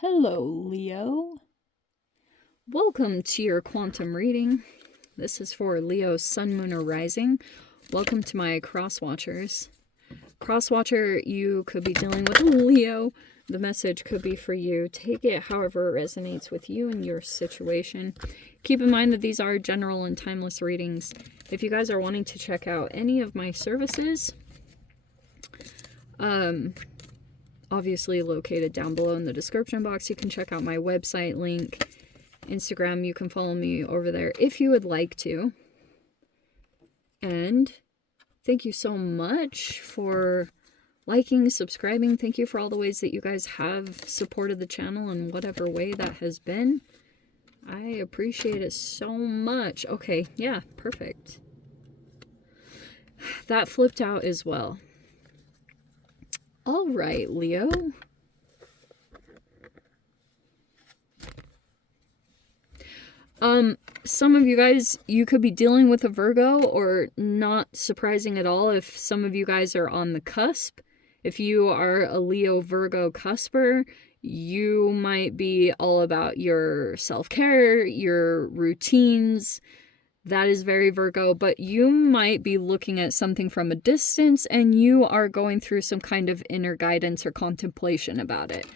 Hello, Leo. Welcome to your quantum reading. This is for Leo's Sun, Moon, or Rising. Welcome to my cross-watchers. Cross-watcher, you could be dealing with Leo. The message could be for you. Take it however it resonates with you and your situation. Keep in mind that these are general and timeless readings. If you guys are wanting to check out any of my services, obviously located down below in the description box. You can check out my website link, Instagram. You can follow me over there if you would like to. And thank you so much for liking, subscribing. Thank you for all the ways that you guys have supported the channel in whatever way that has been. I appreciate it so much. Okay, yeah, perfect. That flipped out as well. All right, Leo. Some of you guys, you could be dealing with a Virgo, or not surprising at all if some of you guys are on the cusp. If you are a Leo Virgo cusper, you might be all about your self-care, your routines. That is very Virgo, but you might be looking at something from a distance and you are going through some kind of inner guidance or contemplation about it.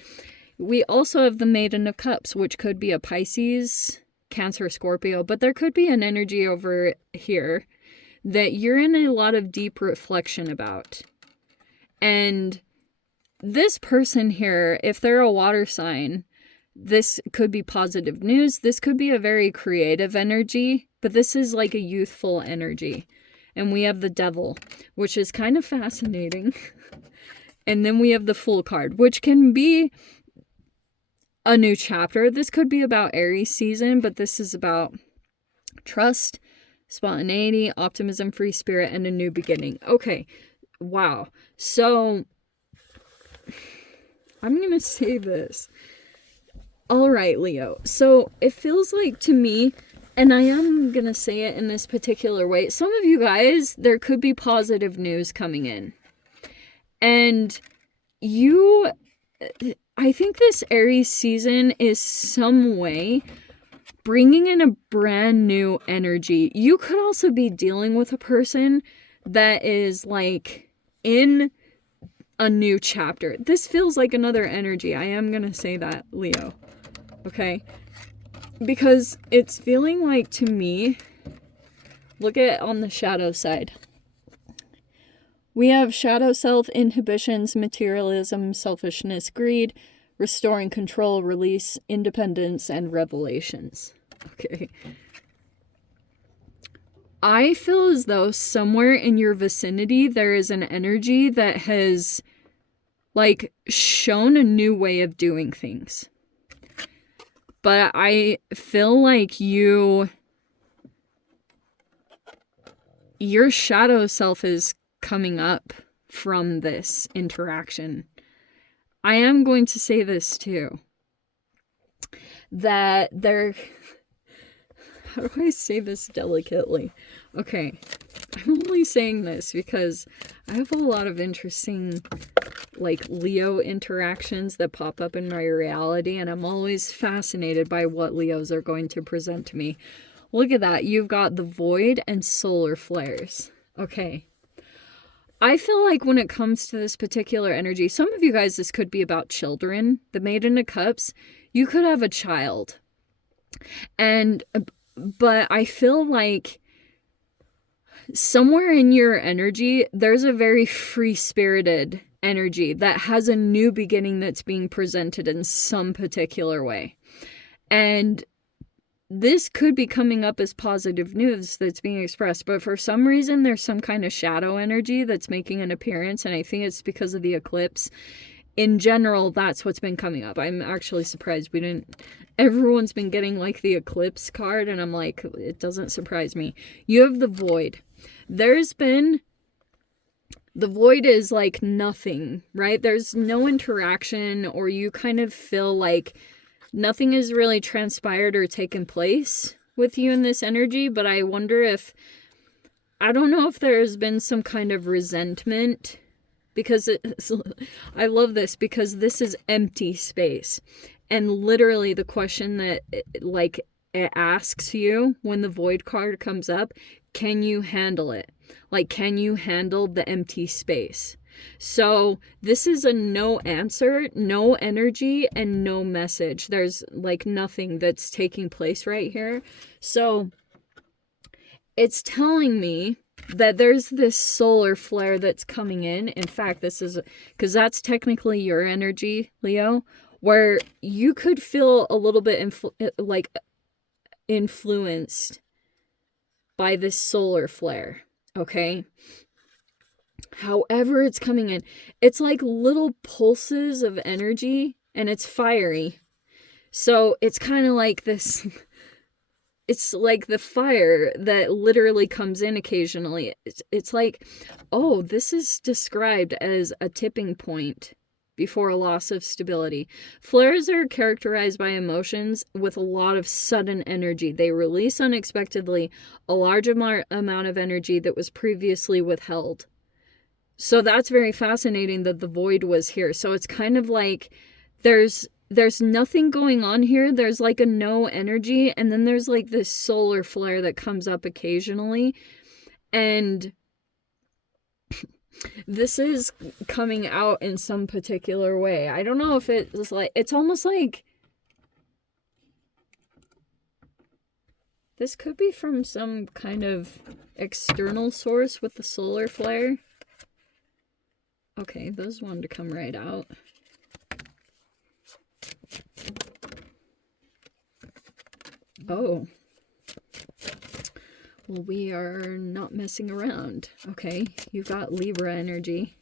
We also have the Maiden of Cups, which could be a Pisces, Cancer, Scorpio, but there could be an energy over here that you're in a lot of deep reflection about. And this person here, if they're a water sign, this could be positive news. This could be a very creative energy, but this is like a youthful energy. And we have the Devil, which is kind of fascinating. And then we have the Fool card, which can be a new chapter. This could be about Aries season, but this is about trust, spontaneity, optimism, free spirit, and a new beginning. Okay, wow. So I'm going to say this. All right, Leo. So it feels like to me, and I am going to say it in this particular way, some of you guys, there could be positive news coming in. And I think this Aries season is some way bringing in a brand new energy. You could also be dealing with a person that is like in a new chapter. This feels like another energy. I am going to say that, Leo. Okay? Because it's feeling like, to me, look at it on the shadow side. We have shadow self, inhibitions, materialism, selfishness, greed, restoring control, release, independence, and revelations. Okay. I feel as though somewhere in your vicinity there is an energy that has, like, shown a new way of doing things. But I feel like your shadow self is coming up from this interaction. I am going to say this too. That there... How do I say this delicately? Okay, I'm only saying this because I have a lot of interesting, like, Leo interactions that pop up in my reality, and I'm always fascinated by what Leos are going to present to me. Look at that. You've got the Void and solar flares. Okay. I feel like when it comes to this particular energy, some of you guys, this could be about children. The Maiden of Cups, you could have a child. But I feel like somewhere in your energy, there's a very free-spirited energy that has a new beginning that's being presented in some particular way. And this could be coming up as positive news that's being expressed, but for some reason, there's some kind of shadow energy that's making an appearance, and I think it's because of the eclipse. In general, that's what's been coming up. I'm actually surprised everyone's been getting like the eclipse card, and I'm like, it doesn't surprise me. You have the Void. The Void is like nothing, right? There's no interaction, or you kind of feel like nothing has really transpired or taken place with you in this energy, but I wonder if, I don't know if there has been some kind of resentment, because I love this, because this is empty space. And literally the question that, like, it asks you when the void card comes up, can you handle it? Like, can you handle the empty space? So this is a no answer, no energy, and no message. There's like nothing that's taking place right here. So it's telling me that there's this solar flare that's coming in. In fact, this is, because that's technically your energy, Leo, where you could feel a little bit influenced by this solar flare, okay? However it's coming in, it's like little pulses of energy, and it's fiery. So it's kind of like this, it's like the fire that literally comes in occasionally. It's like, oh, this is described as a tipping point before a loss of stability. Flares are characterized by emotions with a lot of sudden energy. They release unexpectedly a large amount of energy that was previously withheld. So that's very fascinating that the void was here. So it's kind of like there's nothing going on here. There's like a no energy, and then there's like this solar flare that comes up occasionally. And this is coming out in some particular way. I don't know if it's like, it's almost like this could be from some kind of external source with the solar flare. Okay, those wanted to come right out. Oh. Well, we are not messing around. Okay, you've got Libra energy.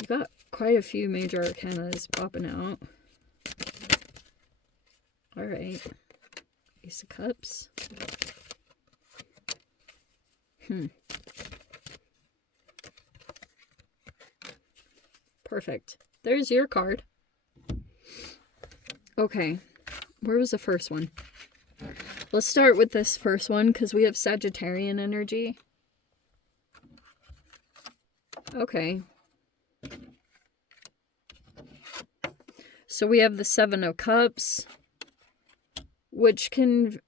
You've got quite a few major arcanas popping out. Alright. Ace of Cups. Perfect. There's your card. Okay. Where was the first one? Let's start with this first one because we have Sagittarian energy. Okay. So we have the Seven of Cups, which can...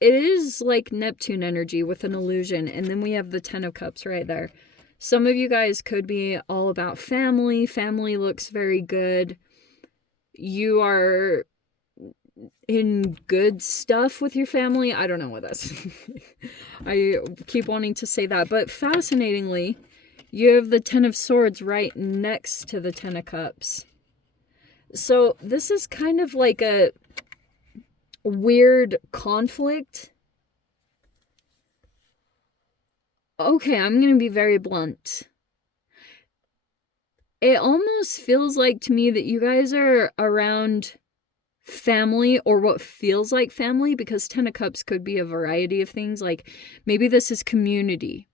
It is like Neptune energy with an illusion. And then we have the Ten of Cups right there. Some of you guys could be all about family. Family looks very good. You are in good stuff with your family. I don't know what that's. I keep wanting to say that. But fascinatingly, you have the Ten of Swords right next to the Ten of Cups. So this is kind of like a weird conflict. Okay, I'm going to be very blunt. It almost feels like to me that you guys are around family, or what feels like family, because Ten of Cups could be a variety of things. Like maybe this is community,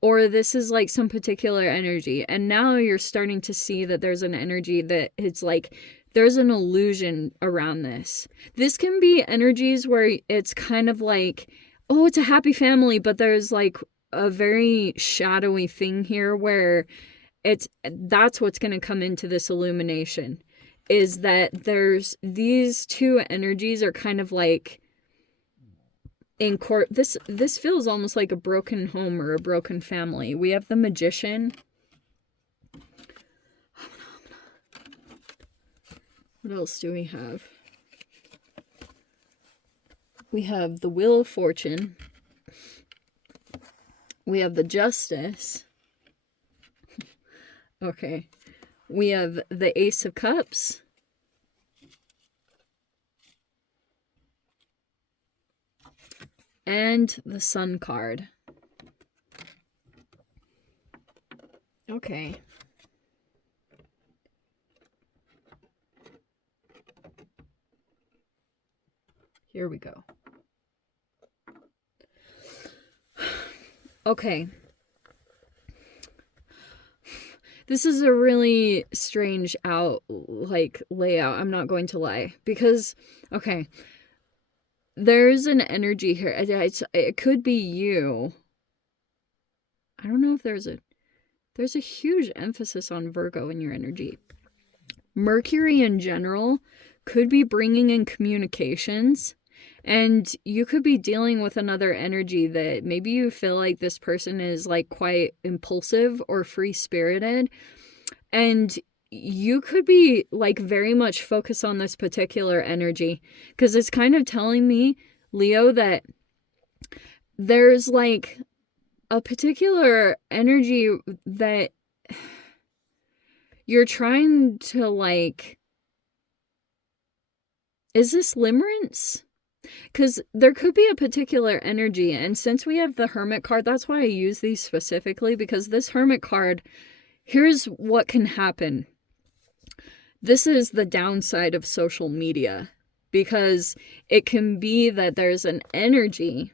or this is like some particular energy. And now you're starting to see that there's an energy that it's like there's an illusion around this. This can be energies where it's kind of like, oh, it's a happy family, but there's like a very shadowy thing here where that's what's going to come into this illumination, is that there's these two energies are kind of like in court. This feels almost like a broken home or a broken family. We have the Magician. What else do we have? We have the Wheel of Fortune. We have the Justice. Okay. We have the Ace of Cups. And the Sun card. Okay. Here we go. Okay. This is a really strange layout, I'm not going to lie. Because, okay, there's an energy here. It could be you. I don't know if there's a huge emphasis on Virgo in your energy. Mercury in general could be bringing in communications. And you could be dealing with another energy that maybe you feel like this person is like quite impulsive or free-spirited. And you could be like very much focused on this particular energy, because it's kind of telling me, Leo, that there's like a particular energy that you're trying to like, is this limerence? Because there could be a particular energy, and since we have the Hermit card, that's why I use these specifically, because this Hermit card, here's what can happen. This is the downside of social media, because it can be that there's an energy,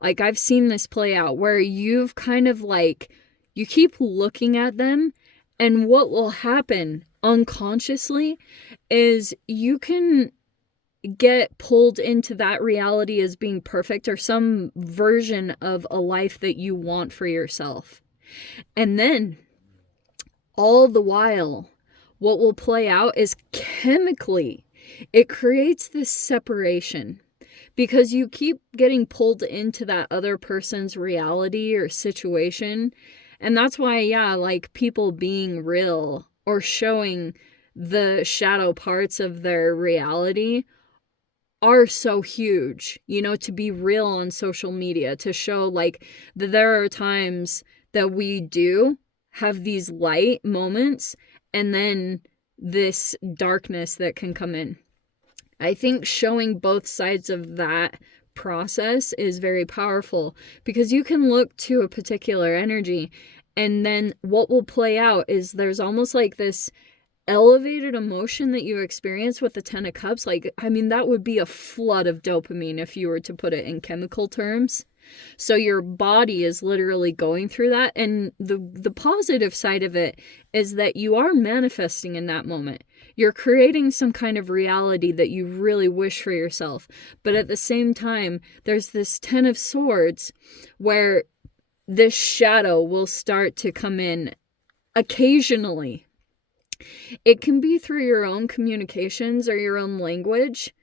like I've seen this play out, where you've kind of like, you keep looking at them, and what will happen unconsciously is you can get pulled into that reality as being perfect, or some version of a life that you want for yourself. And then all the while, what will play out is chemically, it creates this separation, because you keep getting pulled into that other person's reality or situation. And that's why, yeah, like people being real or showing the shadow parts of their reality are so huge, you know, to be real on social media, to show like that there are times that we do have these light moments and then this darkness that can come in. I think showing both sides of that process is very powerful, because you can look to a particular energy, and then what will play out is there's almost like this elevated emotion that you experience with the 10 of Cups. Like, I mean, that would be a flood of dopamine if you were to put it in chemical terms. So your body is literally going through that. And the positive side of it is that you are manifesting in that moment. You're creating some kind of reality that you really wish for yourself. But at the same time, there's this 10 of Swords where this shadow will start to come in occasionally. It can be through your own communications or your own language,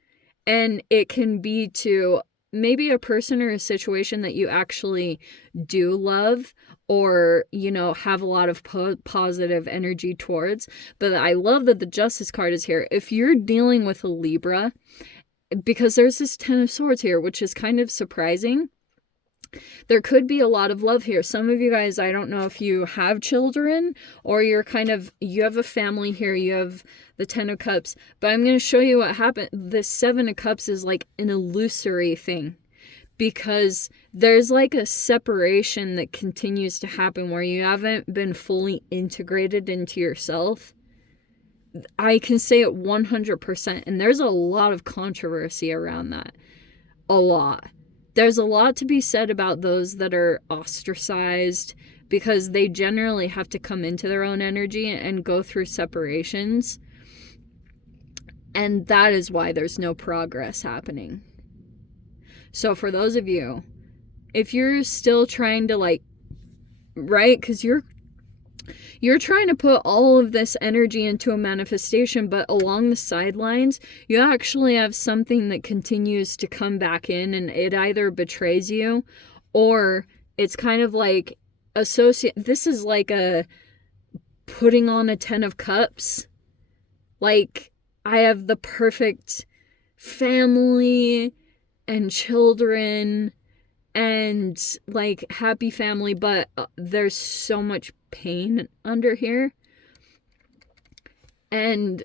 and it can be to maybe a person or a situation that you actually do love, or, you know, have a lot of positive energy towards. But I love that the Justice card is here. If you're dealing with a Libra, because there's this 10 of Swords here, which is kind of surprising, there could be a lot of love here. Some of you guys, I don't know if you have children or you're kind of, you have a family here, you have the 10 of Cups, but I'm going to show you what happened. The 7 of Cups is like an illusory thing, because there's like a separation that continues to happen where you haven't been fully integrated into yourself. I can say it 100%, and there's a lot of controversy around that. A lot. There's a lot to be said about those that are ostracized, because they generally have to come into their own energy and go through separations. And that is why there's no progress happening. So for those of you, if you're still trying to like, right, because you're trying to put all of this energy into a manifestation, but along the sidelines, you actually have something that continues to come back in, and it either betrays you, or it's kind of like this is like a putting on a 10 of Cups. Like, I have the perfect family and children and like happy family, but there's so much pain under here. And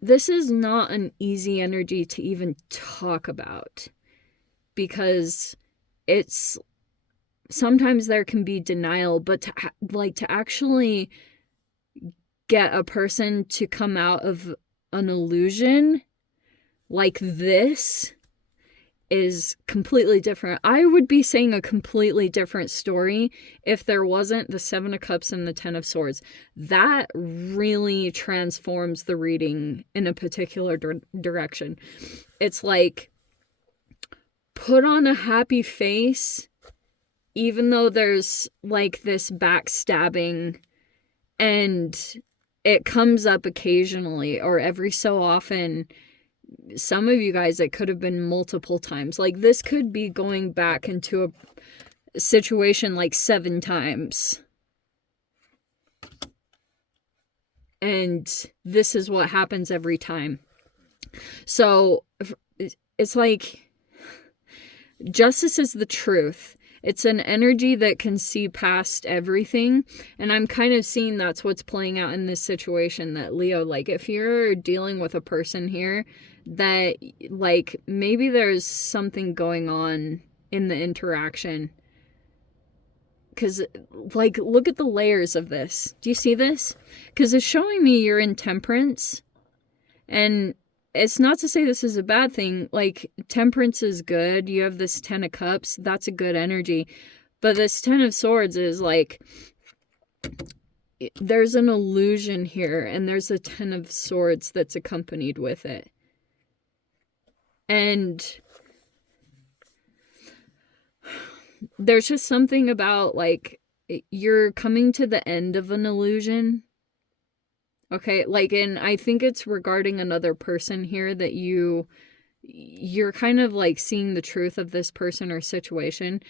this is not an easy energy to even talk about, because it's sometimes there can be denial, but to actually get a person to come out of an illusion like this is completely different. I would be saying a completely different story if there wasn't the 7 of Cups and the 10 of Swords. That really transforms the reading in a particular direction. It's like, put on a happy face, even though there's like this backstabbing, and it comes up occasionally or every so often. Some of you guys, it could have been multiple times. Like, this could be going back into a situation like 7 times. And this is what happens every time. So it's like justice is the truth. It's an energy that can see past everything. And I'm kind of seeing that's what's playing out in this situation, that Leo, like, if you're dealing with a person here that, like, maybe there's something going on in the interaction. Because, like, look at the layers of this. Do you see this? Because it's showing me you're in temperance. And it's not to say this is a bad thing. Like, temperance is good. You have this 10 of cups. That's a good energy. But this 10 of swords is like, there's an illusion here. And there's a 10 of swords that's accompanied with it. And there's just something about, like, you're coming to the end of an illusion. Okay, like, and I think it's regarding another person here that you're kind of, like, seeing the truth of this person or situation.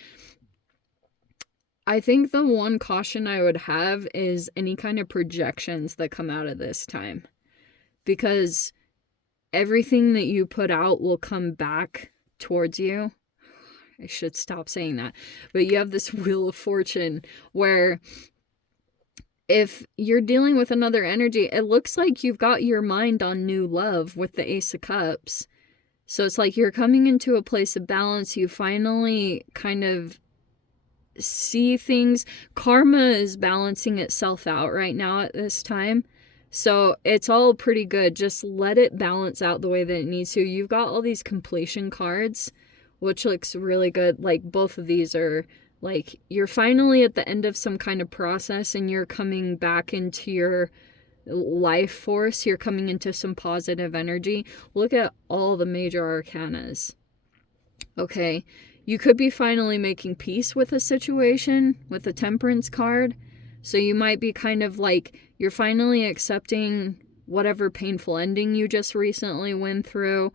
I think the one caution I would have is any kind of projections that come out of this time. Because everything that you put out will come back towards you. I should stop saying that. But you have this Wheel of Fortune where if you're dealing with another energy, it looks like you've got your mind on new love with the Ace of Cups. So it's like you're coming into a place of balance. You finally kind of see things. Karma is balancing itself out right now at this time. So it's all pretty good. Just let it balance out the way that it needs to. You've got all these completion cards, which looks really good. Like, both of these are, like, you're finally at the end of some kind of process and you're coming back into your life force. You're coming into some positive energy. Look at all the major arcanas. Okay. You could be finally making peace with a situation with the Temperance card. So you might be kind of like, you're finally accepting whatever painful ending you just recently went through.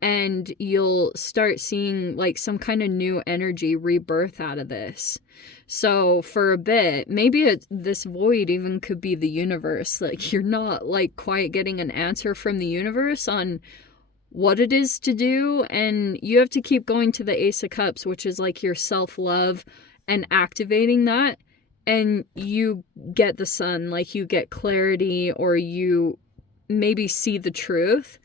And you'll start seeing, like, some kind of new energy rebirth out of this. So for a bit, maybe this void even could be the universe. Like, you're not, like, quite getting an answer from the universe on what it is to do. And you have to keep going to the Ace of Cups, which is like your self-love and activating that. And you get the sun, like, you get clarity, or you maybe see the truth.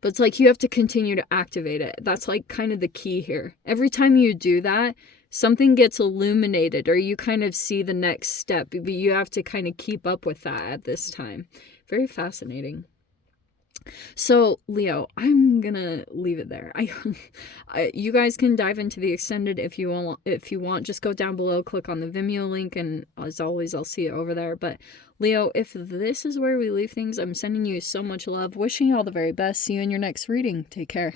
But it's like you have to continue to activate it. That's, like, kind of the key here. Every time you do that, something gets illuminated, or you kind of see the next step. But you have to kind of keep up with that at this time. Very fascinating. So, Leo, I'm gonna leave it there. You guys can dive into the extended if you want. If you want, just go down below, click on the Vimeo link, and as always, I'll see you over there. But Leo, if this is where we leave things, I'm sending you so much love, wishing you all the very best. See you in your next reading. Take care.